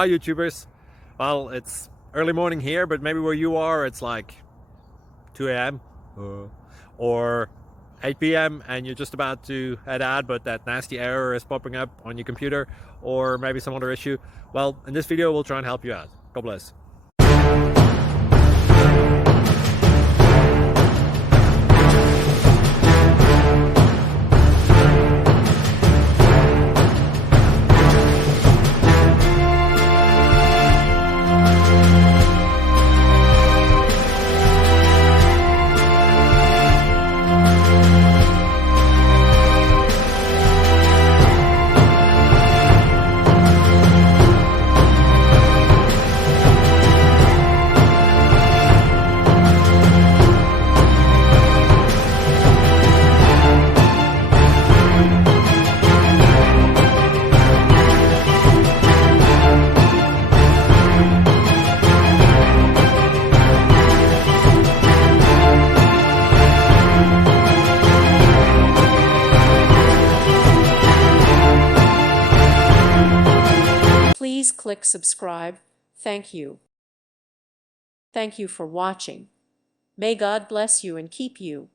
Hi YouTubers. Well, it's early morning here, but maybe where you are it's like 2 a.m. or 8 p.m. and you're just about to head out, but that nasty error is popping up on your computer, or maybe some other issue. Well, in this video we'll try and help you out. God bless. Please click subscribe. Thank you. Thank you for watching. May God bless you and keep you.